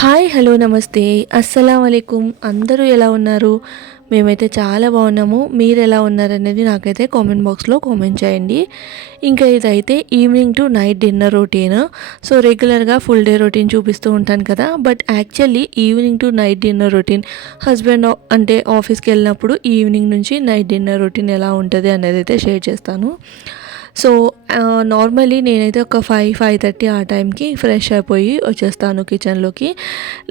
Hi hello నమస్తే అస్సలం అయికుం అందరూ ఎలా ఉన్నారు? మేమైతే చాలా బాగున్నాము. మీరు ఎలా ఉన్నారనేది నాకైతే కామెంట్ బాక్స్లో కామెంట్ చేయండి. ఇంకా ఇదైతే evening to night dinner routine. So రెగ్యులర్గా ఫుల్ డే రొటీన్ చూపిస్తూ ఉంటాను కదా, but actually evening to night dinner routine husband అంటే ఆఫీస్కి వెళ్ళినప్పుడు ఈవినింగ్ నుంచి నైట్ డిన్నర్ రొటీన్ ఎలా ఉంటుంది అనేది అయితే షేర్ చేస్తాను. సో నార్మల్లీ నేనైతే ఒక 5:30 ఆ టైంకి ఫ్రెష్ అయిపోయి వచ్చేస్తాను కిచెన్లోకి.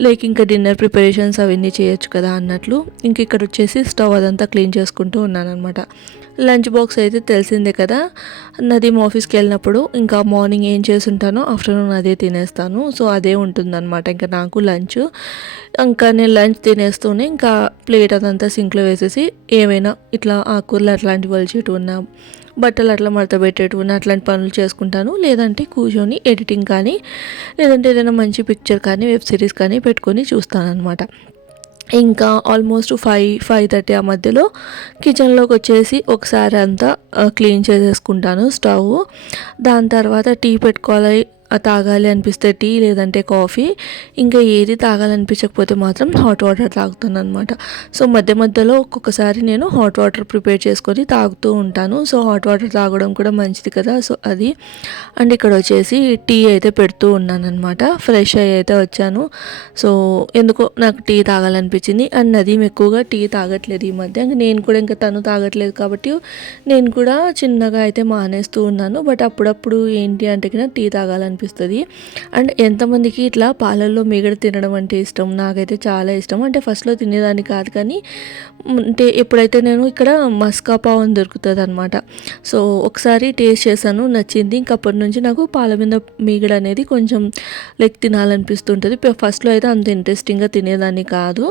లైక్ ఇంకా డిన్నర్ ప్రిపరేషన్స్ అవన్నీ చేయొచ్చు కదా అన్నట్లు. ఇంక ఇక్కడ వచ్చేసి స్టవ్ అదంతా క్లీన్ చేసుకుంటూ ఉన్నానమాట. లంచ్ బాక్స్ అయితే తెలిసిందే కదా, నదీమ్ ఆఫీస్కి వెళ్ళినప్పుడు ఇంకా మార్నింగ్ ఏం చేసి ఉంటానో ఆఫ్టర్నూన్ అదే తినేస్తాను. సో అదే ఉంటుందన్నమాట ఇంకా నాకు లంచ్. ఇంకా నేను లంచ్ తినేస్తూనే ఇంకా ప్లేట్ అదంతా సింక్లో వేసేసి ఏమైనా ఇట్లా ఆకుకూరలు అట్లాంటివి వలిచేటు ఉన్నా, బట్టలు అట్లా మడత పెట్టేటు ఉన్న అట్లాంటి పనులు చేసుకుంటాను. లేదంటే కూర్చొని ఎడిటింగ్ కానీ, లేదంటే ఏదైనా మంచి పిక్చర్ కానీ వెబ్ సిరీస్ కానీ పెట్టుకొని చూస్తానన్నమాట. ఇంకా ఆల్మోస్ట్ 5:30 ఆ మధ్యలో కిచెన్లోకి వచ్చేసి ఒకసారి అంతా క్లీన్ చేసేసుకుంటాను స్టవ్. దాని తర్వాత టీ పెట్టుకోవాలి, తాగాలి అనిపిస్తే టీ, లేదంటే కాఫీ. ఇంకా ఏది తాగాలనిపించకపోతే మాత్రం హాట్ వాటర్ తాగుతాను అనమాట. సో మధ్య మధ్యలో ఒక్కొక్కసారి నేను హాట్ వాటర్ ప్రిపేర్ చేసుకొని తాగుతూ ఉంటాను. సో హాట్ వాటర్ తాగడం కూడా మంచిది కదా, సో అది. అండ్ ఇక్కడ వచ్చేసి టీ అయితే పెడుతూ ఉన్నాను అనమాట. ఫ్రెష్ అయ్యి అయితే వచ్చాను. సో ఎందుకో నాకు టీ తాగాలనిపించింది. అండ్ నదీమ్ ఎక్కువగా టీ తాగట్లేదు ఈ మధ్య. నేను కూడా ఇంకా తను తాగట్లేదు కాబట్టి నేను కూడా చిన్నగా అయితే మానేస్తూ ఉన్నాను. బట్ అప్పుడప్పుడు ఏంటి అంటే కన్నా టీ తాగాలనిపిస్తుంది. అండ్ ఎంతమందికి ఇట్లా పాలల్లో మీగడ తినడం అంటే ఇష్టం? నాకైతే చాలా ఇష్టం. అంటే ఫస్ట్లో తినేదాన్ని కాదు, కానీ అంటే ఎప్పుడైతే నేను ఇక్కడ మస్కా పావ్ అని దొరుకుతుంది అనమాట. సో ఒకసారి టేస్ట్ చేశాను, నచ్చింది. ఇంక అప్పటి నుంచి నాకు పాల మీద మీగడ అనేది కొంచెం లైక్ తినాలనిపిస్తుంటుంది. ఫస్ట్లో అయితే అంత ఇంట్రెస్టింగ్గా తినేదాన్ని కాదు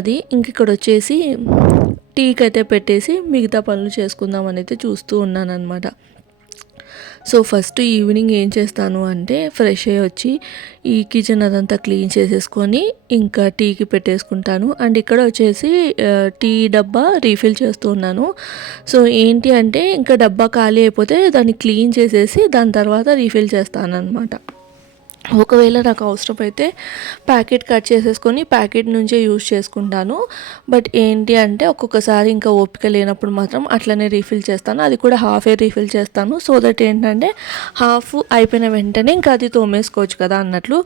అది. ఇంక ఇక్కడ వచ్చేసి టీకి అయితే పెట్టేసి మిగతా పనులు చేసుకుందాం అని అయితే చూస్తూ ఉన్నాను అనమాట. సో ఫస్ట్ ఈవినింగ్ ఏం చేస్తాను అంటే ఫ్రెష్ అయ్యి వచ్చి ఈ కిచెన్ అదంతా క్లీన్ చేసేసుకొని ఇంకా టీకి పెట్టేసుకుంటాను. అండ్ ఇక్కడ వచ్చేసి టీ డబ్బా రీఫిల్ చేస్తూ ఉన్నాను. సో ఏంటి అంటే ఇంకా డబ్బా ఖాళీ అయిపోతే దాన్ని క్లీన్ చేసేసి దాని తర్వాత రీఫిల్ చేస్తాను అనమాట. ఒకవేళ నాకు అవసరమైతే ప్యాకెట్ కట్ చేసేసుకొని ప్యాకెట్ నుంచే యూజ్ చేసుకుంటాను. బట్ ఏంటి అంటే ఒక్కొక్కసారి ఇంకా ఓపిక లేనప్పుడు మాత్రం అట్లనే రీఫిల్ చేస్తాను. అది కూడా హాఫే రీఫిల్ చేస్తాను. సో దట్ ఏంటంటే హాఫ్ అయిపోయిన వెంటనే ఇంకా అది తోమేసుకోవచ్చు కదా అన్నట్లు.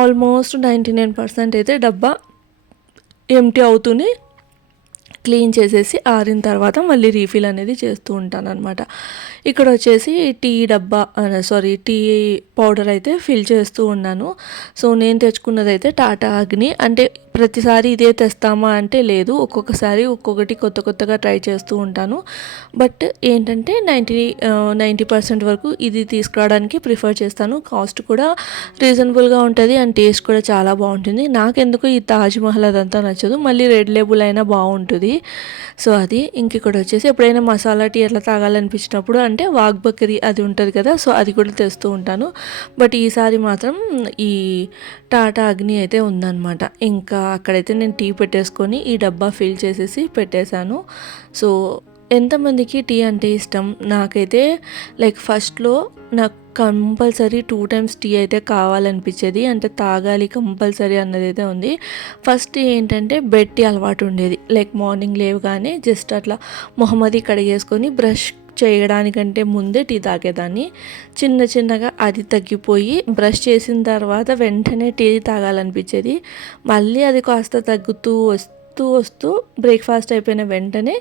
ఆల్మోస్ట్ 99% అయితే డబ్బా ఎంటీ అవుతూనే క్లీన్ చేసేసి ఆరిన తర్వాత మళ్ళీ రీఫిల్ అనేది చేస్తూ ఉంటాను అనమాట. ఇక్కడ వచ్చేసి టీ పౌడర్ అయితే ఫిల్ చేస్తూ ఉన్నాను. సో నేను తెచ్చుకున్నది అయితే టాటా అగ్ని. అంటే ప్రతిసారి ఇదే తెస్తామా అంటే లేదు, ఒక్కొక్కసారి ఒక్కొక్కటి కొత్త కొత్తగా ట్రై చేస్తూ ఉంటాను. బట్ ఏంటంటే 90% వరకు ఇది తీసుకురావడానికి ప్రిఫర్ చేస్తాను. కాస్ట్ కూడా రీజనబుల్గా ఉంటుంది అండ్ టేస్ట్ కూడా చాలా బాగుంటుంది. నాకెందుకు ఈ తాజ్ మహల్ అదంతా నచ్చదు, మళ్ళీ రెడ్ లేబుల్ అయినా బాగుంటుంది. సో అది. ఇంక ఇక్కడ వచ్చేసి ఎప్పుడైనా మసాలా టీ అట్లా తాగాలనిపించినప్పుడు అంటే వాగ్ బకరీ అది ఉంటుంది కదా, సో అది కూడా తెస్తూ ఉంటాను. బట్ ఈసారి మాత్రం ఈ టాటా అగ్ని అయితే ఉందన్నమాట. ఇంకా అక్కడైతే నేను టీ పెట్టేసుకొని ఈ డబ్బా ఫిల్ చేసేసి పెట్టేశాను. సో ఎంతమందికి టీ అంటే ఇష్టం? నాకైతే లైక్ ఫస్ట్లో నాకు కంపల్సరీ 2 times టీ అయితే కావాలనిపించేది, అంటే తాగాలి కంపల్సరీ అన్నది అయితే ఉంది. ఫస్ట్ ఏంటంటే బెడ్ టీ అలవాటు ఉండేది. లైక్ మార్నింగ్ లేవగానే జస్ట్ అట్లా మొహమ్మది కడిగేసుకొని బ్రష్ చేయడానికంటే ముందే టీ తాగేదాన్ని. చిన్నగా అది తగ్గిపోయి బ్రష్ చేసిన తర్వాత వెంటనే టీ తాగాలనిపించేది. మళ్ళీ అది కాస్త తగ్గుతూ వస్తూ బ్రేక్ఫాస్ట్ అయిపోయిన వెంటనే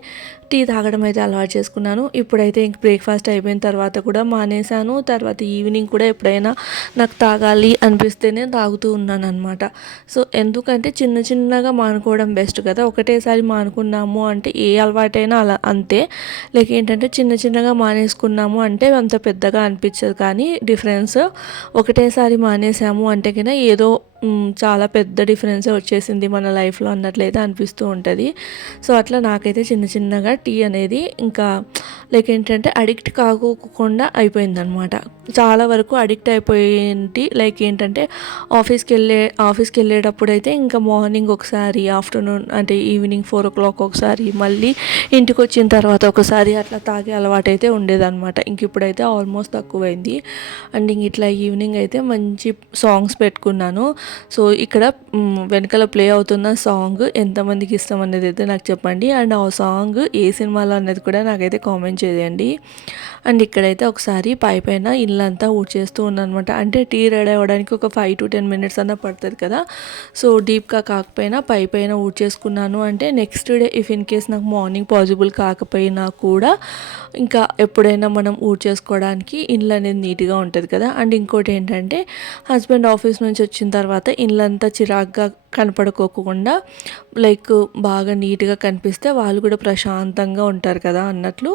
టీ తాగడం అయితే అలవాటు చేసుకున్నాను. ఇప్పుడైతే ఇంక బ్రేక్ఫాస్ట్ అయిపోయిన తర్వాత కూడా మానేశాను. తర్వాత ఈవినింగ్ కూడా ఎప్పుడైనా నాకు తాగాలి అనిపిస్తేనే తాగుతూ ఉన్నాను అనమాట. సో ఎందుకంటే చిన్నగా మానుకోవడం బెస్ట్ కదా. ఒకటేసారి మానుకున్నాము అంటే ఏ అలవాటైనా అలా అంతే. లైక్ ఏంటంటే చిన్నగా మానేసుకున్నాము అంటే అంత పెద్దగా అనిపించదు, కానీ డిఫరెన్స్ ఒకటేసారి మానేసాము అంటే కన్నా ఏదో చాలా పెద్ద డిఫరెన్సే వచ్చేసింది మన లైఫ్లో అన్నట్లయితే అనిపిస్తూ ఉంటుంది. సో అట్లా నాకైతే చిన్నగా టీ అనేది ఇంకా లైక్ ఏంటంటే అడిక్ట్ కాకోకుండా అయిపోయిందనమాట. చాలా వరకు అడిక్ట్ అయిపోయింది. లైక్ ఏంటంటే ఆఫీస్కి వెళ్ళేటప్పుడైతే ఇంకా మార్నింగ్ ఒకసారి, ఆఫ్టర్నూన్ అంటే ఈవినింగ్ 4 o'clock ఒకసారి, మళ్ళీ ఇంటికి వచ్చిన తర్వాత ఒకసారి అట్లా తాగే అలవాటు అయితే ఉండేదన్నమాట. ఇంక ఇప్పుడైతే ఆల్మోస్ట్ తక్కువైంది. అండ్ ఇంక ఇట్లా ఈవినింగ్ అయితే మంచి సాంగ్స్ పెట్టుకున్నాను. సో ఇక్కడ వెనకాల ప్లే అవుతున్న సాంగ్ ఎంతమందికి ఇష్టం అనేది అయితే నాకు చెప్పండి. అండ్ ఆ సాంగ్ ఏ సినిమాలో అనేది కూడా నాకైతే కామెంట్ చేయండి. అండ్ ఇక్కడైతే ఒకసారి పైన ఇల్లంతా ఊడ్చేస్తూ ఉన్నాను అనమాట. అంటే టీ రెడీ అవ్వడానికి ఒక 5 to 10 minutes అన్న పడుతుంది కదా. సో డీప్గా కాకపోయినా పైన ఊడ్చేసుకున్నాను. అంటే next day if in case నాకు మార్నింగ్ పాసిబుల్ కాకపోయినా కూడా ఇంకా ఎప్పుడైనా మనం ఊడ్చేసుకోవడానికి ఇల్లు అనేది నీట్గా ఉంటుంది కదా. అండ్ ఇంకోటి ఏంటంటే హస్బెండ్ ఆఫీస్ నుంచి వచ్చిన తర్వాత ఇల్లంతా చిరాగ్గా కనపడుకోకుండా లైక్ బాగా నీట్గా కనిపిస్తే వాళ్ళు కూడా ప్రశాంతంగా ఉంటారు కదా అన్నట్లు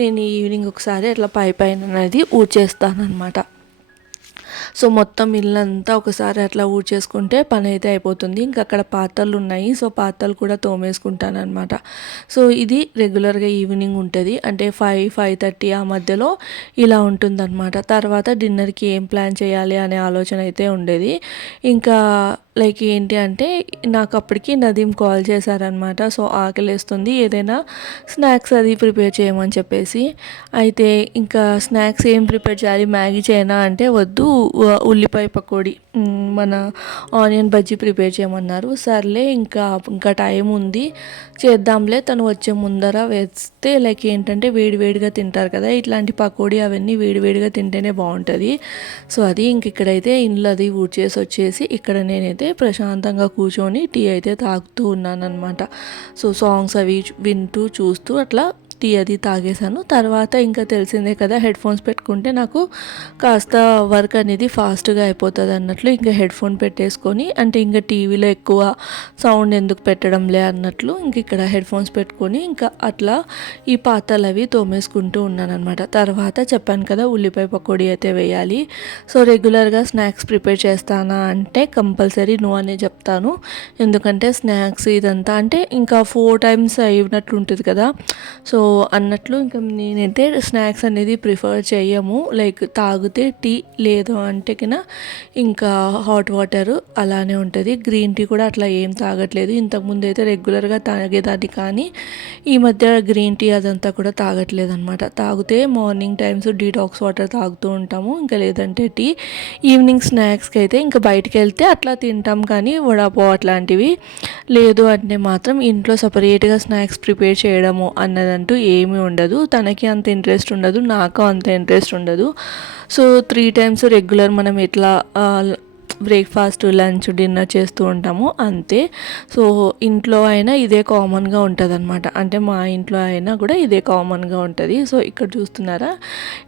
నేను ఈవినింగ్ ఒకసారి అట్లా పైన అనేది ఊడ్చేస్తాను అనమాట. సో మొత్తం ఇల్లంతా ఒకసారి అట్లా ఊడ్చేసుకుంటే పని అయితే అయిపోతుంది. ఇంకా అక్కడ పాత్రలు ఉన్నాయి. సో పాత్రలు కూడా తోమేసుకుంటాను అనమాట. సో ఇది రెగ్యులర్గా ఈవినింగ్ ఉంటుంది. అంటే 5-5:30 ఆ మధ్యలో ఇలా ఉంటుందన్నమాట. తర్వాత డిన్నర్కి ఏం ప్లాన్ చేయాలి అనే ఆలోచన అయితే ఉండేది. ఇంకా లైక్ ఏంటి అంటే నాకు అప్పటికి నదీం కాల్ చేశారనమాట. సో ఆకలేస్తుంది, ఏదైనా స్నాక్స్ అది ప్రిపేర్ చేయమని చెప్పేసి. అయితే ఇంకా స్నాక్స్ ఏం ప్రిపేర్ చేయాలి, మ్యాగీ చేయనా అంటే వద్దు, ఉల్లిపాయ పకోడీ, మన ఆనియన్ బజ్జీ ప్రిపేర్ చేయమన్నారు. సర్లే ఇంకా టైం ఉంది చేద్దాంలే, తను వచ్చే ముందర వేస్తే లైక్ ఏంటంటే వేడివేడిగా తింటారు కదా, ఇట్లాంటి పకోడీ అవన్నీ వేడివేడిగా తింటేనే బాగుంటుంది. సో అది ఇంక ఇక్కడైతే ఇంట్లో అది ఊడ్చేసి వచ్చేసి ఇక్కడ నేనైతే ప్రశాంతంగా కూర్చొని టీ అయితే తాగుతూ ఉన్నాను అనమాట. సో సాంగ్స్ అవి వింటూ చూస్తూ అట్లా టీ అది తాగేశాను. తర్వాత ఇంకా తెలిసిందే కదా, హెడ్ ఫోన్స్ పెట్టుకుంటే నాకు కాస్త వర్క్ అనేది ఫాస్ట్గా అయిపోతుంది అన్నట్లు ఇంకా హెడ్ ఫోన్ పెట్టేసుకొని, అంటే ఇంకా టీవీలో ఎక్కువ సౌండ్ ఎందుకు పెట్టడంలే అన్నట్లు ఇంక ఇక్కడ హెడ్ ఫోన్స్ పెట్టుకొని ఇంకా అట్లా ఈ పాత్రలు అవి తోమేసుకుంటూ ఉన్నాను అనమాట. తర్వాత చెప్పాను కదా ఉల్లిపాయ పకోడీ అయితే వేయాలి. సో రెగ్యులర్గా స్నాక్స్ ప్రిపేర్ చేస్తానా అంటే కంపల్సరీ నో అనే చెప్తాను. ఎందుకంటే స్నాక్స్ ఇదంతా అంటే ఇంకా 4 times అయినట్లు ఉంటుంది కదా. సో అన్నట్లు ఇంకా నేనైతే స్నాక్స్ అనేది ప్రిఫర్ చేయము. లైక్ తాగితే టీ, లేదు అంటే కినా ఇంకా హాట్ వాటర్ అలానే ఉంటుంది. గ్రీన్ టీ కూడా అట్లా ఏం తాగట్లేదు. ఇంతకుముందు అయితే రెగ్యులర్గా తాగేదాన్ని, కానీ ఈ మధ్య గ్రీన్ టీ అదంతా కూడా తాగట్లేదు అనమాట. తాగితే మార్నింగ్ టైమ్స్ డీటాక్స్ వాటర్ తాగుతూ ఉంటాము, ఇంకా లేదంటే టీ. ఈవినింగ్ స్నాక్స్కి అయితే ఇంకా బయటికి వెళ్తే అట్లా తింటాం, కానీ వడాపావ్ అట్లాంటివి. లేదు అంటే మాత్రం ఇంట్లో సపరేట్గా స్నాక్స్ ప్రిపేర్ చేయడము అన్నదంటూ ఏమీ ఉండదు. తనకి అంత ఇంట్రెస్ట్ ఉండదు, నాకు అంత ఇంట్రెస్ట్ ఉండదు. సో 3 times రెగ్యులర్ మనం ఎట్లా బ్రేక్ఫాస్ట్, లంచ్, డిన్నర్ చేస్తూ ఉంటాము అంతే. సో ఇంట్లో అయినా ఇదే కామన్గా ఉంటుంది అనమాట. అంటే మా ఇంట్లో అయినా కూడా ఇదే కామన్గా ఉంటుంది. సో ఇక్కడ చూస్తున్నారా,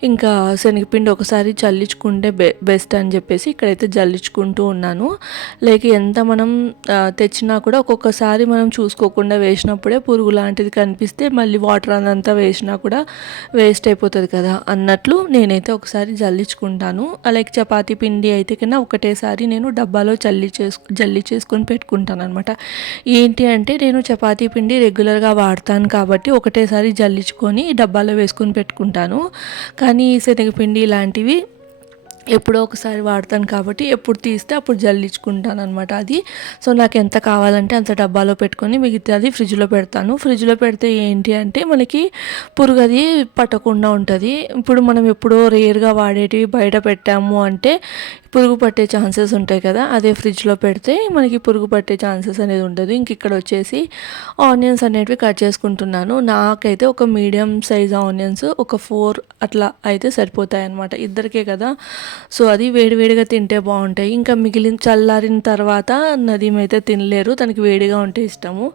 ఇంకా శనగపిండి ఒకసారి చల్లించుకుంటే బెస్ట్ అని చెప్పేసి ఇక్కడైతే జల్లించుకుంటూ ఉన్నాను. లైక్ ఎంత మనం తెచ్చినా కూడా ఒక్కొక్కసారి మనం చూసుకోకుండా వేసినప్పుడే పురుగు లాంటిది కనిపిస్తే మళ్ళీ వాటర్ అదంతా వేసినా కూడా వేస్ట్ అయిపోతుంది కదా అన్నట్లు నేనైతే ఒకసారి జల్లించుకుంటాను. లైక్ చపాతీ పిండి అయితే కన్నా ఒకటేసారి నేను డబ్బాలో జల్లి చేసుకొని పెట్టుకుంటాను అనమాట. ఏంటి అంటే నేను చపాతీ పిండి రెగ్యులర్గా వాడతాను కాబట్టి ఒకటేసారి జల్లించుకొని డబ్బాలో వేసుకొని పెట్టుకుంటాను. కానీ శనగపిండి ఇలాంటివి ఎప్పుడో ఒకసారి వాడతాను కాబట్టి ఎప్పుడు తీస్తే అప్పుడు జల్లించుకుంటాను అనమాట అది. సో నాకు ఎంత కావాలంటే అంత డబ్బాలో పెట్టుకొని మిగతాది ఫ్రిడ్జ్లో పెడతాను. ఫ్రిడ్జ్లో పెడితే ఏంటి అంటే మనకి పురుగు అది పట్టకుండా ఉంటుంది. ఇప్పుడు మనం ఎప్పుడో రేర్గా వాడేటివి బయట పెట్టాము అంటే పురుగు పట్టే ఛాన్సెస్ ఉంటాయి కదా. అదే ఫ్రిడ్జ్లో పెడితే మనకి పురుగు పట్టే ఛాన్సెస్ అనేది ఉండదు. ఇంక ఇక్కడ వచ్చేసి ఆనియన్స్ అనేటివి కట్ చేసుకుంటున్నాను. నాకైతే ఒక మీడియం సైజ్ ఆనియన్స్ ఒక 4 అట్లా అయితే సరిపోతాయి అనమాట, ఇద్దరికే కదా. సో అది వేడివేడిగా తింటే బాగుంటాయి. ఇంకా మిగిలిన చల్లారిన తర్వాత నదీం అయితే తినలేరు, తనకి వేడిగా ఉంటే ఇష్టము.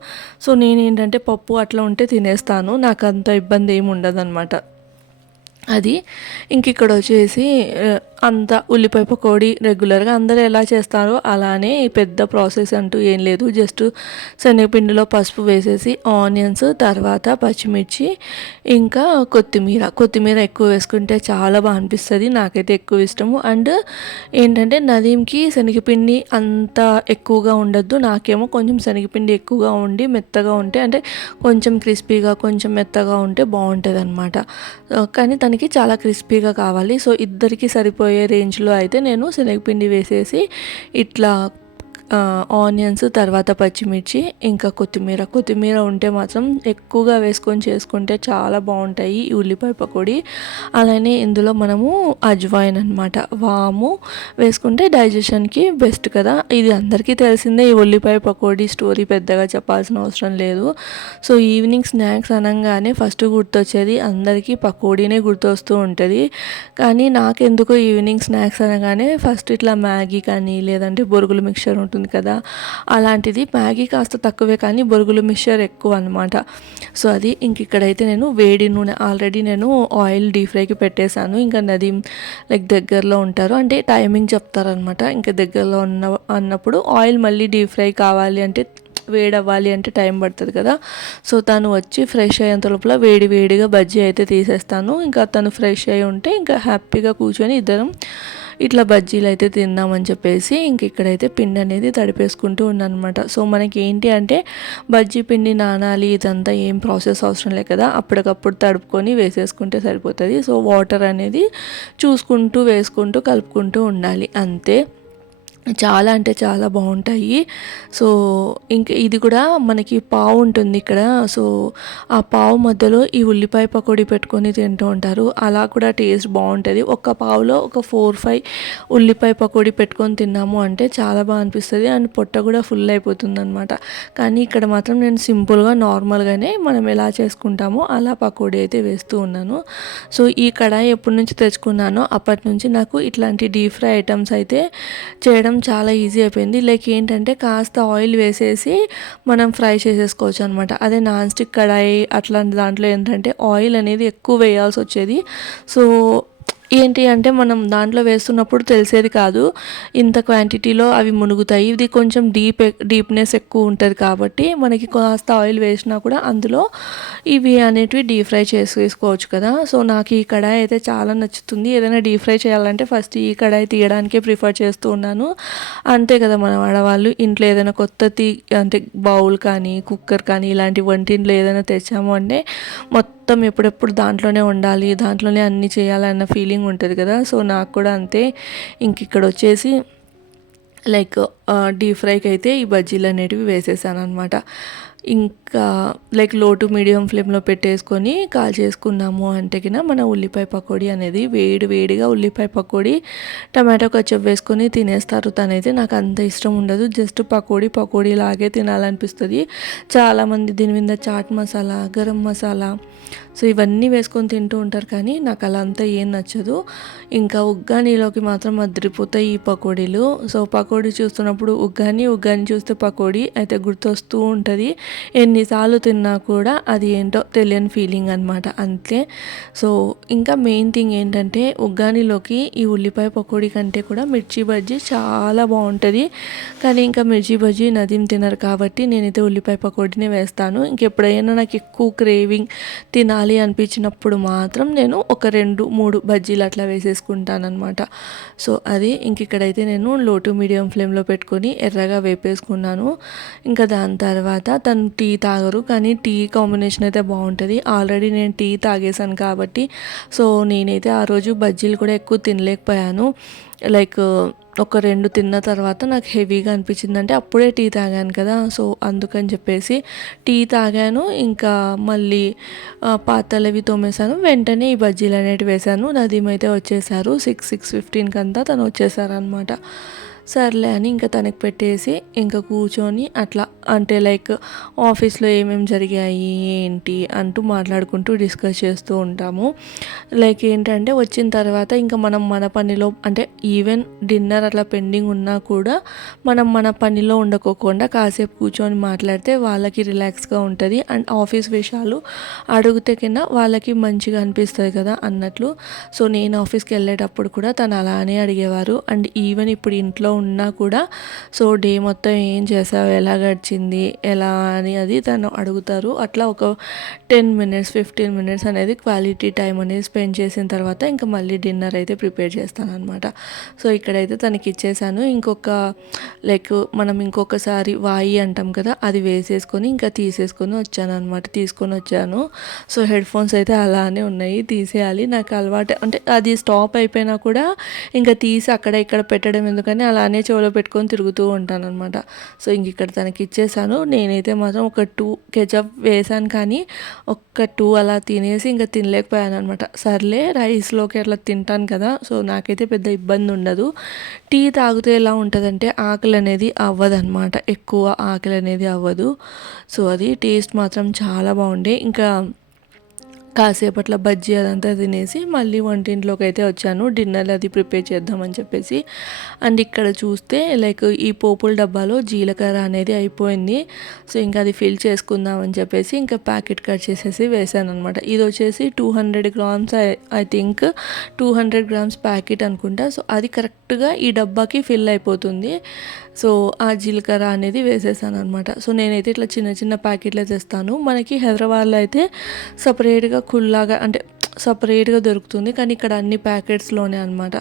సో నేను ఏంటంటే పప్పు అట్లా ఉంటే తినేస్తాను, నాకు అంత ఇబ్బంది ఏమి ఉండదు అనమాట. అది ఇంక ఇక్కడ వచ్చేసి అంత ఉల్లిపాయ పకోడీ రెగ్యులర్గా అందరూ ఎలా చేస్తారో అలానే పెద్ద ప్రాసెస్ అంటూ ఏం లేదు. జస్ట్ శనగపిండిలో పసుపు వేసేసి ఆనియన్స్, తర్వాత పచ్చిమిర్చి, ఇంకా కొత్తిమీర ఎక్కువ వేసుకుంటే చాలా బాగా అనిపిస్తుంది. నాకైతే ఎక్కువ ఇష్టము. అండ్ ఏంటంటే నదీంకి శనగపిండి అంత ఎక్కువగా ఉండద్దు, నాకేమో కొంచెం శనగపిండి ఎక్కువగా ఉండి మెత్తగా ఉంటే, అంటే కొంచెం క్రిస్పీగా కొంచెం మెత్తగా ఉంటే బాగుంటుంది అనమాట. కానీ తనకి చాలా క్రిస్పీగా కావాలి. సో ఇద్దరికి సరిపోయే రేంజ్లో అయితే నేను శనగపిండి వేసేసి ఇట్లా ఆనియన్స్, తర్వాత పచ్చిమిర్చి, ఇంకా కొత్తిమీర ఉంటే మాత్రం ఎక్కువగా వేసుకొని చేసుకుంటే చాలా బాగుంటాయి ఈ ఉల్లిపాయ పకోడీ. అలానే ఇందులో మనము అజ్వాయిన్ అనమాట, వాము వేసుకుంటే డైజెషన్కి బెస్ట్ కదా. ఇది అందరికీ తెలిసిందే, ఈ ఉల్లిపాయ పకోడీ స్టోరీ పెద్దగా చెప్పాల్సిన అవసరం లేదు. సో ఈవినింగ్ స్నాక్స్ అనగానే ఫస్ట్ గుర్తొచ్చేది అందరికీ పకోడీనే గుర్తొస్తూ ఉంటుంది. కానీ నాకెందుకో ఈవినింగ్ స్నాక్స్ అనగానే ఫస్ట్ ఇట్లా మ్యాగీ కానీ లేదంటే బొరుగుల మిక్చర్ ఉంటుంది కదా, అలాంటిది. మ్యాగీ కాస్త తక్కువే కానీ బొరుగుల మిక్చర్ ఎక్కువ అనమాట. సో అది ఇక్కడైతే నేను వేడి నూనె ఆల్రెడీ నేను ఆయిల్ డీప్ ఫ్రైకి పెట్టేశాను. ఇంకా నది లైక్ దగ్గరలో ఉంటారు, అంటే టైమింగ్ చెప్తారనమాట. ఇంకా దగ్గరలో అన్నప్పుడు ఆయిల్ మళ్ళీ డీప్ ఫ్రై కావాలి అంటే వేడవ్వాలి అంటే టైం పడుతుంది కదా. సో తను వచ్చి ఫ్రెష్ అయ్యేంత లోపల వేడిగా బజ్జీ అయితే తీసేస్తాను. ఇంకా తను ఫ్రెష్ అయ్యి ఉంటే ఇంకా హ్యాపీగా కూర్చొని ఇద్దరం ఇట్లా బజ్జీలు అయితే తిందామని చెప్పేసి ఇక్కడైతే పిండి అనేది తడిపేసుకుంటూ ఉన్నాను అనమాట. సో మనకి ఏంటి అంటే బజ్జీ పిండి నానాలి ఇదంతా ఏం ప్రాసెస్ అవసరం లేదు కదా, అప్పటికప్పుడు తడుపుకొని వేసేసుకుంటే సరిపోతుంది. సో వాటర్ అనేది చూసుకుంటూ వేసుకుంటూ కలుపుకుంటూ ఉండాలి, అంతే. చాలా అంటే చాలా బాగుంటాయి. సో ఇది కూడా మనకి పావు ఉంటుంది ఇక్కడ. సో ఆ పావు మధ్యలో ఈ ఉల్లిపాయ పకోడీ పెట్టుకొని తింటూ ఉంటారు, అలా కూడా టేస్ట్ బాగుంటుంది. ఒక్క పావులో ఒక 4-5 ఉల్లిపాయ పకోడీ పెట్టుకొని తిన్నాము అంటే చాలా బాగా అనిపిస్తుంది. అండ్ పొట్ట కూడా ఫుల్ అయిపోతుంది అనమాట. కానీ ఇక్కడ మాత్రం నేను సింపుల్గా నార్మల్గానే మనం ఎలా చేసుకుంటామో అలా పకోడీ అయితే వేస్తూ ఉన్నాను. సో ఈ కడాయి ఎప్పటి నుంచి తెచ్చుకున్నానో అప్పటి నుంచి నాకు ఇట్లాంటి డీప్ ఫ్రై ఐటమ్స్ అయితే చేయడం చాలా ఈజీ అయిపోయింది. లైక్ ఏంటంటే కాస్త ఆయిల్ వేసేసి మనం ఫ్రై చేసేసుకోవచ్చు అనమాట. అదే నాన్ స్టిక్ కడాయి అట్లాంటి దాంట్లో ఏంటంటే ఆయిల్ అనేది ఎక్కువ వేయాల్సి వచ్చేది. సో ఏంటి అంటే మనం దాంట్లో వేస్తున్నప్పుడు తెలిసేది కాదు ఇంత క్వాంటిటీలో అవి మునుగుతాయి. ఇది కొంచెం డీప్నెస్ ఎక్కువ ఉంటుంది కాబట్టి మనకి కాస్త ఆయిల్ వేసినా కూడా అందులో ఇవి అనేటివి డీప్ ఫ్రై చేసుకోవచ్చు కదా. సో నాకు ఈ కడాయి అయితే చాలా నచ్చుతుంది. ఏదైనా డీప్ ఫ్రై చేయాలంటే ఫస్ట్ ఈ కడాయి తీయడానికే ప్రిఫర్ చేస్తూ ఉన్నాను, అంతే కదా. మనం ఆడవాళ్ళు ఇంట్లో ఏదైనా అంటే బౌల్ కానీ కుక్కర్ కానీ ఇలాంటి వంటింట్లో ఏదైనా తెచ్చాము అంటే మొత్తం ఎప్పుడెప్పుడు దాంట్లోనే ఉండాలి, దాంట్లోనే అన్నీ చేయాలన్న ఫీలింగ్ ఉంటుంది కదా. సో నాకు కూడా అంతే. ఇక్కడ వచ్చేసి లైక్ డీప్ ఫ్రైకి అయితే ఈ బజ్జీలు అనేటివి వేసేసాను అనమాట. ఇంకా లైక్ లో టు మీడియం ఫ్లేమ్లో పెట్టేసుకొని కాల్ చేసుకున్నాము అంటే కినా మన ఉల్లిపాయ పకోడీ అనేది వేడిగా ఉల్లిపాయ పకోడీ టమాటో కచ్చప్ వేసుకొని తినేస్తారు. తనైతే నాకు అంత ఇష్టం ఉండదు, జస్ట్ పకోడీ లాగే తినాలనిపిస్తుంది. చాలామంది దీని మీద చాట్ మసాలా, గరం మసాలా, సో ఇవన్నీ వేసుకొని తింటూ ఉంటారు, కానీ నాకు అలా అంతా ఏం నచ్చదు. ఇంకా ఉగ్గానీలోకి మాత్రం అదిరిపోతాయి ఈ పకోడీలు. సో పకోడీ చూస్తున్నప్పుడు ఉగ్గాని చూస్తే పకోడీ అయితే గుర్తొస్తూ ఉంటుంది. ఎన్నిసార్లు తిన్నా కూడా అది ఏంటో తెలియని ఫీలింగ్ అనమాట, అంతే. సో ఇంకా మెయిన్ థింగ్ ఏంటంటే ఉగ్గానీలోకి ఈ ఉల్లిపాయ పకోడీ కంటే కూడా మిర్చి బజ్జీ చాలా బాగుంటుంది. కానీ ఇంకా మిర్చి బజ్జీ నదీం తినరు కాబట్టి నేనైతే ఉల్లిపాయ పకోడీనే వేస్తాను. ఇంకెప్పుడైనా నాకు ఎక్కువ క్రేవింగ్ తినాలి అనిపించినప్పుడు మాత్రం నేను ఒక 2-3 బజ్జీలు అట్లా వేసేసుకుంటానమాట. సో అది ఇక్కడైతే నేను లో టు మీడియం ఫ్లేమ్లో పెట్టుకొని ఎర్రగా వేపేసుకున్నాను. ఇంకా దాని తర్వాత తను టీ తాగరు, కానీ టీ కాంబినేషన్ అయితే బాగుంటుంది. ఆల్రెడీ నేను టీ తాగేసాను కాబట్టి సో నేనైతే ఆ రోజు బజ్జీలు కూడా ఎక్కువ తినలేకపోయాను. లైక్ ఒక 2 తిన్న తర్వాత నాకు హెవీగా అనిపించింది, అంటే అప్పుడే టీ తాగాను కదా. సో అందుకని చెప్పేసి టీ తాగాను. ఇంకా మళ్ళీ పాత్రలవి తోమేశాను, వెంటనే ఈ బజ్జీలు అనేవి వేశాను. నదీమైతే వచ్చేసారు 6:15 అంతా తను వచ్చేసారనమాట. సర్లే అని ఇంకా తనకి పెట్టేసి ఇంకా కూర్చొని అట్లా అంటే లైక్ ఆఫీస్లో ఏమేమి జరిగాయి ఏంటి అంటూ మాట్లాడుకుంటూ డిస్కస్ చేస్తూ ఉంటాము. లైక్ ఏంటంటే వచ్చిన తర్వాత ఇంకా మనం మన పనిలో అంటే ఈవెన్ డిన్నర్ అట్లా పెండింగ్ ఉన్నా కూడా మనం మన పనిలో ఉండకోకుండా కాసేపు కూర్చొని మాట్లాడితే వాళ్ళకి రిలాక్స్గా ఉంటుంది. అండ్ ఆఫీస్ విషయాలు అడిగితే కింద వాళ్ళకి మంచిగా అనిపిస్తుంది కదా అన్నట్లు. సో నేను ఆఫీస్కి వెళ్ళేటప్పుడు కూడా తను అలానే అడిగేవారు. అండ్ ఈవెన్ ఇప్పుడు ఇంట్లో ఉన్నా కూడా సో డే మొత్తం ఏం చేసావు, ఎలా గడిచింది, ఎలా అని అది తను అడుగుతారు. అట్లా ఒక 10 మినిట్స్ 15 మినిట్స్ అనేది క్వాలిటీ టైం అనేది స్పెండ్ చేసిన తర్వాత ఇంకా మళ్ళీ డిన్నర్ అయితే ప్రిపేర్ చేస్తాను అనమాట. సో ఇక్కడైతే తనకి ఇచ్చేసాను. లైక్ మనం ఇంకొకసారి వాయి అంటాం కదా, అది వేసేసుకొని ఇంకా తీసేసుకొని వచ్చాను అనమాట. తీసుకొని వచ్చాను. సో హెడ్ ఫోన్స్ అయితే అలానే ఉన్నాయి, తీసేయాలి. నాకు అలవాటు అంటే అది స్టాప్ అయిపోయినా కూడా ఇంకా తీసి అక్కడ ఇక్కడ పెట్టడం ఎందుకని అలానే చెవిలో పెట్టుకొని తిరుగుతూ ఉంటాను అనమాట. సో ఇంక ఇక్కడ తనకి ఇచ్చేసాను. నేనైతే మాత్రం ఒక 2 కెచప్ వేసాను, కానీ ఒక్క 2 అలా తినేసి ఇంకా తినలేకపోయాను అనమాట. సర్లే రైస్లోకి అట్లా తింటాను కదా, సో నాకైతే పెద్ద ఇబ్బంది ఉండదు. టీ తాగితే ఎలా ఉంటుందంటే ఆకలి అనేది అవ్వదన్నమాట, ఎక్కువ ఆకలి అనేది అవ్వదు. సో అది టేస్ట్ మాత్రం చాలా బాగుండే. ఇంకా కాసేపట్ల బజ్జీ అదంతా తినేసి మళ్ళీ వంటింట్లోకి అయితే వచ్చాను, డిన్నర్ అది ప్రిపేర్ చేద్దామని చెప్పేసి. అండ్ ఇక్కడ చూస్తే లైక్ ఈ పోపుల డబ్బాలో జీలకర్ర అనేది అయిపోయింది. సో ఇంకా అది ఫిల్ చేసుకుందామని చెప్పేసి ఇంకా ప్యాకెట్ కట్ చేసేసి వేసాను అనమాట. ఇది వచ్చేసి 200 grams, I think 200 grams packet అనుకుంటా. సో అది కరెక్ట్గా ఈ డబ్బాకి ఫిల్ అయిపోతుంది. సో ఆ జీలకర్ర అనేది వేసేసాను అనమాట. సో నేనైతే ఇట్లా చిన్న చిన్న ప్యాకెట్లే తెస్తాను. మనకి హైదరాబాద్లో అయితే సపరేట్గా కుల్లాగా అంటే సపరేట్గా దొరుకుతుంది, కానీ ఇక్కడ అన్ని ప్యాకెట్స్లోనే అనమాట.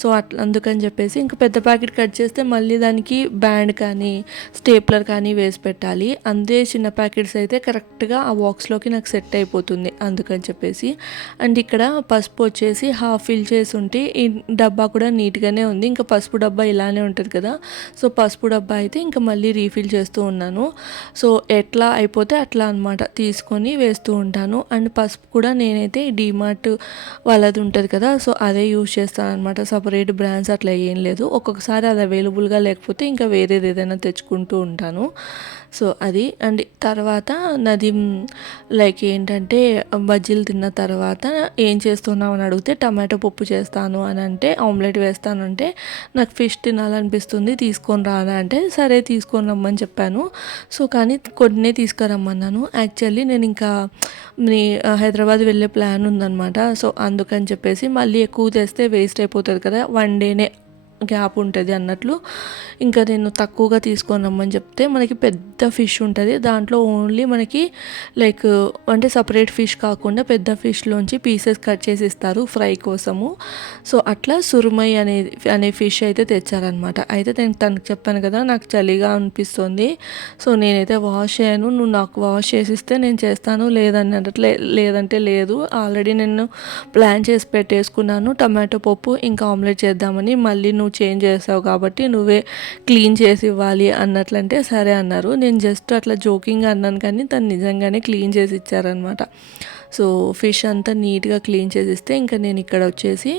సో అట్లా అందుకని చెప్పేసి ఇంకా పెద్ద ప్యాకెట్ కట్ చేస్తే మళ్ళీ దానికి బ్యాండ్ కానీ స్టేప్లర్ కానీ వేసి పెట్టాలి. అంతే చిన్న ప్యాకెట్స్ అయితే కరెక్ట్గా ఆ బాక్స్లోకి నాకు సెట్ అయిపోతుంది, అందుకని చెప్పేసి. అండ్ ఇక్కడ పసుపు వచ్చేసి హాఫ్ ఫిల్ చేసి ఉంటే ఈ డబ్బా కూడా నీట్గానే ఉంది. ఇంకా పసుపు డబ్బా ఇలానే ఉంటుంది కదా, సో పసుపు డబ్బా అయితే ఇంకా మళ్ళీ రీఫిల్ చేస్తూ ఉన్నాను. సో ఎట్లా అయిపోతే అట్లా అనమాట తీసుకొని వేస్తూ ఉంటాను. అండ్ పసుపు కూడా నేనైతే డీమార్ట్ వాళ్ళది ఉంటుంది కదా, సో అదే యూజ్ చేస్తాను అనమాట. సపరేట్ బ్రాండ్స్ అట్లా ఏం లేదు. ఒక్కొక్కసారి అది అవైలబుల్గా లేకపోతే ఇంకా వేరేది ఏదైనా తెచ్చుకుంటూ ఉంటాను. సో అది. అండ్ తర్వాత నాది లైక్ ఏంటంటే బజ్జీలు తిన్న తర్వాత ఏం చేస్తున్నావు అని అడిగితే టమాటో పప్పు చేస్తాను అని అంటే, ఆమ్లెట్ వేస్తాను అంటే, నాకు ఫిష్ తినాలనిపిస్తుంది తీసుకొని రానా అంటే, సరే తీసుకొని రమ్మని చెప్పాను. సో కానీ కొన్నే తీసుకురమ్మన్నాను. యాక్చువల్లీ నేను ఇంకా హైదరాబాద్ వెళ్ళే ప్లాన్ ఉందన్నమాట. సో అందుకని చెప్పేసి మళ్ళీ ఎక్కువ తెస్తే వేస్ట్ అయిపోతుంది కదా, 1 డేనే గ్యాప్ ఉంటుంది అన్నట్లు ఇంకా నేను తక్కువగా తీసుకొని రమ్మని చెప్తే, మనకి పెద్ద ఫిష్ ఉంటుంది దాంట్లో ఓన్లీ మనకి లైక్ అంటే సపరేట్ ఫిష్ కాకుండా పెద్ద ఫిష్లోంచి పీసెస్ కట్ చేసి ఇస్తారు ఫ్రై కోసము. సో అట్లా సురుమై అనే ఫిష్ అయితే తెచ్చారనమాట. అయితే నేను తనకు చెప్పాను కదా నాకు చలిగా అనిపిస్తుంది, సో నేనైతే వాష్ చేయను, నువ్వు నాకు వాష్ చేసిస్తే నేను చేస్తాను, లేదంటే లేదు, ఆల్రెడీ నేను ప్లాన్ చేసి పెట్టేసుకున్నాను టమాటో పప్పు ఇంకా ఆమ్లెట్ చేద్దామని, మళ్ళీ నువ్వు చేంజ్ చేసావు కాబట్టి నువ్వే క్లీన్ చేసి ఇవ్వాలి అన్నట్లంటే సరే అన్నారు. నేను జస్ట్ అట్లా జోకింగ్గా అన్నాను, కానీ తను నిజంగానే క్లీన్ చేసి ఇచ్చారనమాట. సో ఫిష్ అంతా నీట్గా క్లీన్ చేసి ఇస్తే ఇంకా నేను ఇక్కడ వచ్చేసి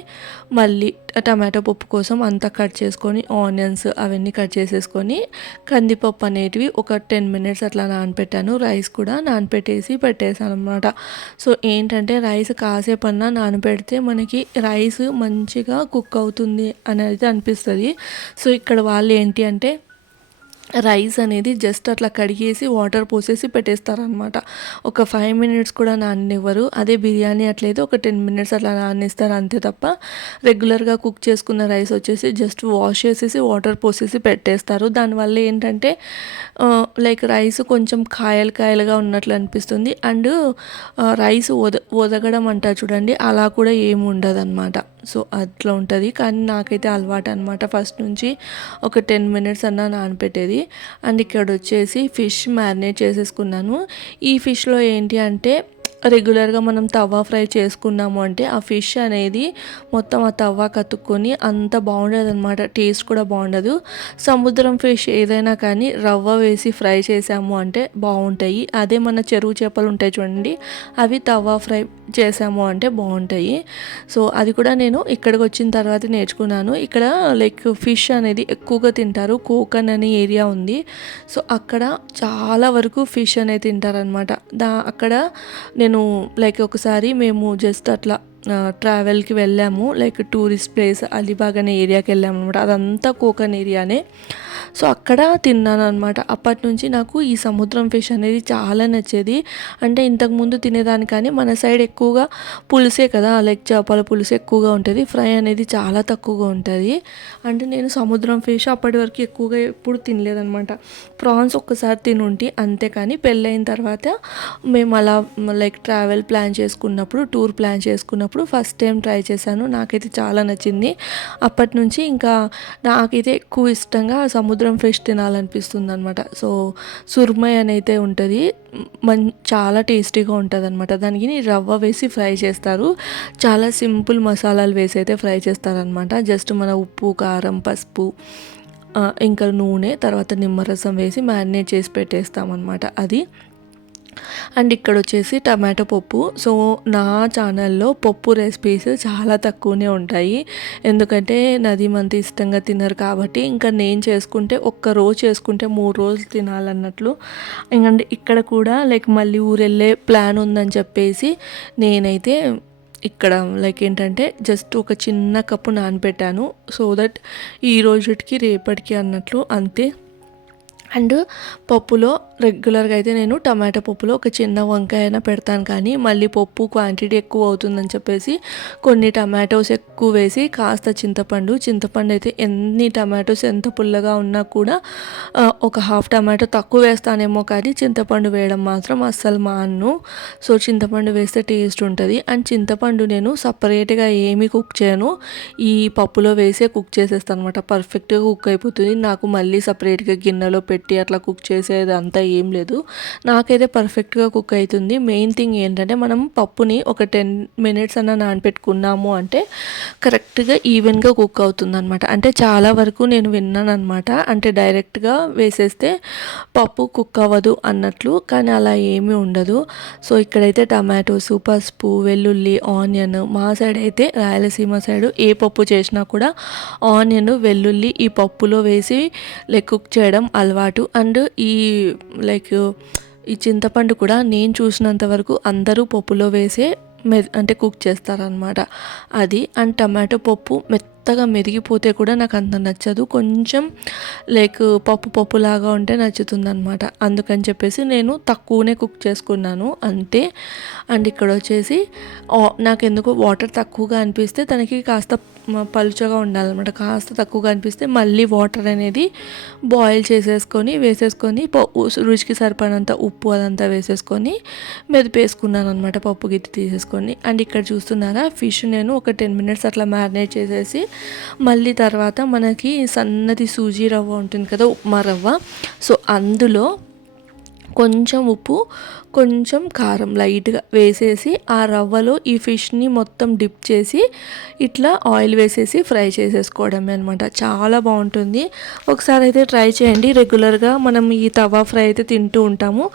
మళ్ళీ టమాటో పప్పు కోసం అంతా కట్ చేసుకొని ఆనియన్స్ అవన్నీ కట్ చేసేసుకొని కందిపప్పు అనేటివి ఒక 10 మినిట్స్ అట్లా నానపెట్టాను. రైస్ కూడా నానపెట్టేసి పెట్టేసాను అనమాట. సో ఏంటంటే రైస్ కాసేపన్నా నానపెడితే మనకి రైస్ మంచిగా కుక్ అవుతుంది అనేది అనిపిస్తుంది. సో ఇక్కడ వాళ్ళు ఏంటి అంటే రైస్ అనేది జస్ట్ అట్లా కడిగేసి వాటర్ పోసేసి పెట్టేస్తారనమాట. ఒక 5 మినిట్స్ కూడా నాననివ్వరు. అదే బిర్యానీ అట్లయితే ఒక 10 మినిట్స్ అట్లా నాననిస్తారు అంతే తప్ప, రెగ్యులర్గా కుక్ చేసుకున్న రైస్ వచ్చేసి జస్ట్ వాష్ చేసేసి వాటర్ పోసేసి పెట్టేస్తారు. దానివల్ల ఏంటంటే లైక్ రైస్ కొంచెం కాయలుగా ఉన్నట్లు అనిపిస్తుంది. అండ్ రైస్ ఒదగడం అంటారు చూడండి, అలా కూడా ఏమి ఉండదు అనమాట. సో అట్లా ఉంటుంది. కానీ నాకైతే అలవాటు అనమాట, ఫస్ట్ నుంచి ఒక 10 మినిట్స్ అన్నా నానపెట్టేది. అండ్ ఇక్కడ వచ్చేసి ఫిష్ మ్యారినేట్ చేసేసుకున్నాను. ఈ ఫిష్లో ఏంటి అంటే రెగ్యులర్గా మనం తవ్వ ఫ్రై చేసుకున్నాము అంటే ఆ ఫిష్ అనేది మొత్తం ఆ తవ్వ కతుక్కొని అంత బాగుండదు అనమాట, టేస్ట్ కూడా బాగుండదు. సముద్రం ఫిష్ ఏదైనా కానీ రవ్వ వేసి ఫ్రై చేసాము అంటే బాగుంటాయి. అదే మన చెరువు చేపలు ఉంటాయి చూడండి, అవి తవ్వ ఫ్రై చేసాము అంటే బాగుంటాయి. సో అది కూడా నేను ఇక్కడికి వచ్చిన తర్వాత నేర్చుకున్నాను. ఇక్కడ లైక్ ఫిష్ అనేది ఎక్కువగా తింటారు, కోకన్ అనే ఏరియా ఉంది. సో అక్కడ చాలా వరకు ఫిష్ అనేది తింటారనమాట. అక్కడ నేను లైక్ ఒకసారి మేము జస్ట్ అట్లా ట్రావెల్కి వెళ్ళాము, లైక్ టూరిస్ట్ ప్లేస్ అలీబాగ్ అనే ఏరియాకి వెళ్ళాము అనమాట. అదంతా కోకన్ ఏరియానే. సో అక్కడ తిన్నాను అనమాట. అప్పటి నుంచి నాకు ఈ సముద్రం ఫిష్ అనేది చాలా నచ్చేది. అంటే ఇంతకుముందు తినేదాన్ని కానీ మన సైడ్ ఎక్కువగా పులుసే కదా, లైక్ చేపల పులుసు ఎక్కువగా ఉంటుంది, ఫ్రై అనేది చాలా తక్కువగా ఉంటుంది. అంటే నేను సముద్రం ఫిష్ అప్పటి వరకు ఎక్కువగా ఎప్పుడు తినలేదనమాట. ప్రాన్స్ ఒక్కసారి తినుంటి అంతే. కానీ పెళ్ళైన తర్వాత మేము అలా లైక్ ట్రావెల్ ప్లాన్ చేసుకున్నప్పుడు, టూర్ ప్లాన్ చేసుకున్నప్పుడు ఫస్ట్ టైం ట్రై చేశాను. నాకైతే చాలా నచ్చింది. అప్పటి నుంచి ఇంకా నాకైతే ఎక్కువ ఇష్టంగా సముద్రం ఫిష్ తినాలనిపిస్తుంది అనమాట. సో సుర్మై అని అయితే ఉంటుంది, చాలా టేస్టీగా ఉంటుంది అనమాట. దానికి రవ్వ వేసి ఫ్రై చేస్తారు. చాలా సింపుల్ మసాలాలు వేసి అయితే ఫ్రై చేస్తారనమాట. జస్ట్ మన ఉప్పు, కారం, పసుపు, ఇంకా నూనె, తర్వాత నిమ్మరసం వేసి మ్యారినేట్ చేసి పెట్టేస్తామన్నమాట అది. అండ్ ఇక్కడ వచ్చేసి టమాటో పప్పు. సో నా ఛానల్లో పప్పు రెసిపీస్ చాలా తక్కువనే ఉంటాయి, ఎందుకంటే నదీమ్ అంత ఇష్టంగా తినరు కాబట్టి. ఇంకా నేను చేసుకుంటే ఒక్క రోజు చేసుకుంటే 3 రోజులు తినాలన్నట్లు. ఎందుకంటే ఇక్కడ కూడా లైక్ మళ్ళీ ఊరు వెళ్ళే ప్లాన్ ఉందని చెప్పేసి నేనైతే ఇక్కడ లైక్ ఏంటంటే జస్ట్ ఒక చిన్న కప్పు నానబెట్టాను, సో దట్ ఈ రోజుకి రేపటికి అన్నట్లు అంతే. అండ్ పప్పులో రెగ్యులర్గా అయితే నేను టమాటో పప్పులో ఒక చిన్న వంకాయ అయినా పెడతాను, కానీ మళ్ళీ పప్పు క్వాంటిటీ ఎక్కువ అవుతుందని చెప్పేసి కొన్ని టమాటోస్ ఎక్కువ వేసి కాస్త చింతపండు అయితే ఎన్ని టమాటోస్ ఎంత పుల్లగా ఉన్నా కూడా ఒక హాఫ్ టమాటో తక్కువ వేస్తానేమో, కానీ చింతపండు వేయడం మాత్రం అస్సలు మాను. సో చింతపండు వేస్తే టేస్ట్ ఉంటుంది. అండ్ చింతపండు నేను సపరేట్గా ఏమీ కుక్ చేయను, ఈ పప్పులో వేసే కుక్ చేసేస్తాను అనమాట. పర్ఫెక్ట్గా కుక్ అయిపోతుంది. నాకు మళ్ళీ సపరేట్గా గిన్నెలో పెట్టి అట్లా కుక్ చేసేది అంతా ఏం లేదు, నాకైతే పర్ఫెక్ట్గా కుక్ అవుతుంది. మెయిన్ థింగ్ ఏంటంటే మనం పప్పుని ఒక 10 minutes అన్న నానపెట్టుకున్నాము అంటే కరెక్ట్గా ఈవెన్గా కుక్ అవుతుంది అనమాట. అంటే చాలా వరకు నేను విన్నాను అనమాట, అంటే డైరెక్ట్గా వేసేస్తే పప్పు కుక్ అవ్వదు అన్నట్లు, కానీ అలా ఏమీ ఉండదు. సో ఇక్కడైతే టమాటోస్, పసుపు, వెల్లుల్లి, ఆనియన్, మా సైడ్ అయితే రాయలసీమ సైడ్ ఏ పప్పు చేసినా కూడా ఆనియన్, వెల్లుల్లి ఈ పప్పులో వేసి లైక్ కుక్ చేయడం అలవాటు. అండ్ ఈ లైక్ ఈ చింతపండు కూడా నేను చూసినంత వరకు అందరూ పప్పులో వేసే అంటే కుక్ చేస్తారనమాట అది. అండ్ టమాటో పప్పు మెత్తగా మెరిగిపోతే కూడా నాకు అంత నచ్చదు, కొంచెం లైక్ పప్పులాగా ఉంటే నచ్చుతుంది అనమాట. అందుకని చెప్పేసి నేను తక్కువనే కుక్ చేసుకున్నాను అంతే. అండ్ ఇక్కడ వచ్చేసి నాకు ఎందుకు వాటర్ తక్కువగా అనిపిస్తే తనకి కాస్త పలుచగా ఉండాలన్నమాట, కాస్త తక్కువగా అనిపిస్తే మళ్ళీ వాటర్ అనేది బాయిల్ చేసేసుకొని వేసేసుకొని రుచికి సరిపడినంత ఉప్పు అదంతా వేసేసుకొని మెదిపేసుకున్నాను అనమాట, పప్పు గిత్తి తీసేసుకొని. అండ్ ఇక్కడ చూస్తున్నారా ఫిష్ నేను ఒక 10 minutes అట్లా మ్యారినేట్ చేసేసి మళ్ళీ తర్వాత మనకి సన్నది సూజీ రవ్వ ఉంటుంది కదా, ఉప్మా రవ్వ, సో అందులో కొంచెం ఉప్పు, కొంచెం కారం లైట్గా వేసేసి ఆ రవ్వలో ఈ ఫిష్ని మొత్తం డిప్ చేసి ఇట్లా ఆయిల్ వేసేసి ఫ్రై చేసేసుకోవడమే అనమాట. చాలా బాగుంటుంది, ఒకసారి అయితే ట్రై చేయండి. రెగ్యులర్గా మనం ఈ తవా ఫ్రై అయితే తింటూ ఉంటాము,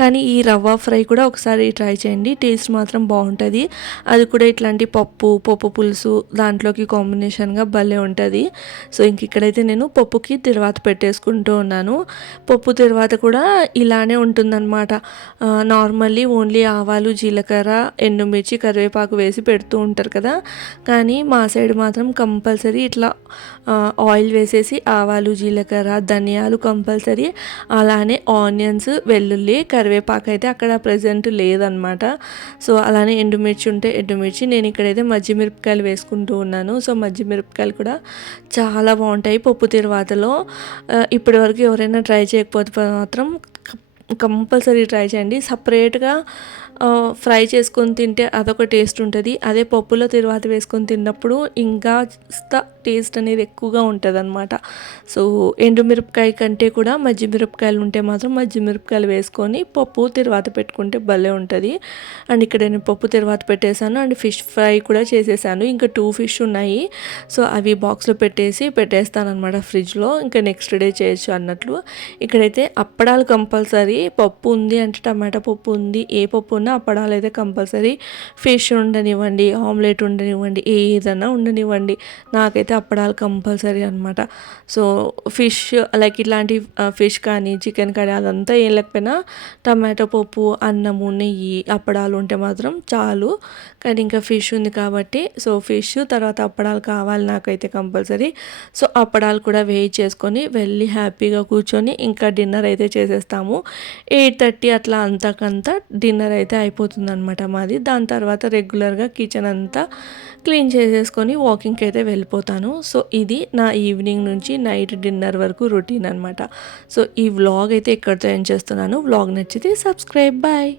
కానీ ఈ రవ్వ ఫ్రై కూడా ఒకసారి ట్రై చేయండి, టేస్ట్ మాత్రం బాగుంటుంది. అది కూడా ఇట్లాంటి పప్పు పులుసు దాంట్లోకి కాంబినేషన్గా భలే ఉంటుంది. సో ఇంక ఇక్కడైతే నేను పప్పుకి తిరువాత పెట్టేసుకుంటూ ఉన్నాను. పప్పు తిరువాత కూడా ఇలానే ఉంటుందన్నమాట. నార్మల్లీ ఓన్లీ ఆవాలు, జీలకర్ర, ఎండుమిర్చి, కరివేపాకు వేసి పెడుతూ ఉంటారు కదా, కానీ మా సైడ్ మాత్రం కంపల్సరీ ఇట్లా ఆయిల్ వేసేసి ఆవాలు, జీలకర్ర, ధనియాలు కంపల్సరీ, అలానే ఆనియన్స్, వెల్లుల్లి, కరివేపాకు అయితే అక్కడ ప్రజెంట్ లేదనమాట. సో అలానే ఎండుమిర్చి ఉంటే ఎండుమిర్చి, నేను ఇక్కడైతే మజ్జిమిరపకాయలు వేసుకుంటూ ఉన్నాను. సో మజ్జిమిరపకాయలు కూడా చాలా బాగుంటాయి పప్పు తిరువాతలో. ఇప్పటివరకు ఎవరైనా ట్రై చేయకపోతే మాత్రం కంపల్సరీ ట్రై చేయండి. సపరేట్గా ఫ్రై చేసుకొని తింటే అదొక టేస్ట్ ఉంటుంది, అదే పప్పులో తిరువాత వేసుకొని తిన్నప్పుడు ఇంకా టేస్ట్ అనేది ఎక్కువగా ఉంటుందన్నమాట. సో ఎండుమిరపకాయ కంటే కూడా మజ్జి మిరపకాయలు ఉంటే మాత్రం మజ్జి మిరపకాయలు వేసుకొని పప్పు తిరువాత పెట్టుకుంటే భలే ఉంటుంది. అండ్ ఇక్కడ నేను పప్పు తిరువాత పెట్టేశాను అండ్ ఫిష్ ఫ్రై కూడా చేసేసాను. ఇంకా 2 ఫిష్ ఉన్నాయి. సో అవి బాక్స్లో పెట్టేస్తానమాట ఫ్రిడ్జ్లో, ఇంకా నెక్స్ట్ డే చేయొచ్చు అన్నట్లు. ఇక్కడైతే అప్పడాలు కంపల్సరీ, పప్పు ఉంది అంటే టమాటా పప్పు ఉంది, ఏ పప్పు ఉన్నా అప్పడాలు అయితే కంపల్సరీ. ఫిష్ ఉండనివ్వండి, ఆమ్లెట్ ఉండనివ్వండి, ఏదైనా ఉండనివ్వండి, నాకైతే అప్పడాలు కంపల్సరీ అనమాట. సో ఫిష్ లైక్ ఇట్లాంటి ఫిష్ కానీ చికెన్ కానీ అదంతా ఏం లేకపోయినా టమాటో పప్పు, అన్నము, నెయ్యి, అప్పడాలు ఉంటే మాత్రం చాలు. కానీ ఇంకా ఫిష్ ఉంది కాబట్టి సో ఫిష్ తర్వాత అప్పడాలు కావాలి నాకైతే కంపల్సరీ. సో అప్పడాలు కూడా వేయించేసుకొని వెళ్ళి హ్యాపీగా కూర్చొని ఇంకా డిన్నర్ అయితే చేసేస్తాము. 8:30 అట్లా అంతకంతా డిన్నర్ అయితే అయిపోతుందన్నమాట మాది. దాని తర్వాత రెగ్యులర్గా కిచెన్ అంతా క్లీన్ చేసేసుకొని వాకింగ్కి అయితే వెళ్ళిపోతాను. సో ఇది నా ఈవినింగ్ నుంచి నైట్ డిన్నర్ వరకు రొటీన్ అనమాట. సో ఈ వ్లాగ్ అయితే ఇక్కడితో ఎండ్ చేస్తున్నాను. వ్లాగ్ నచ్చితే సబ్స్క్రైబ్. బాయ్.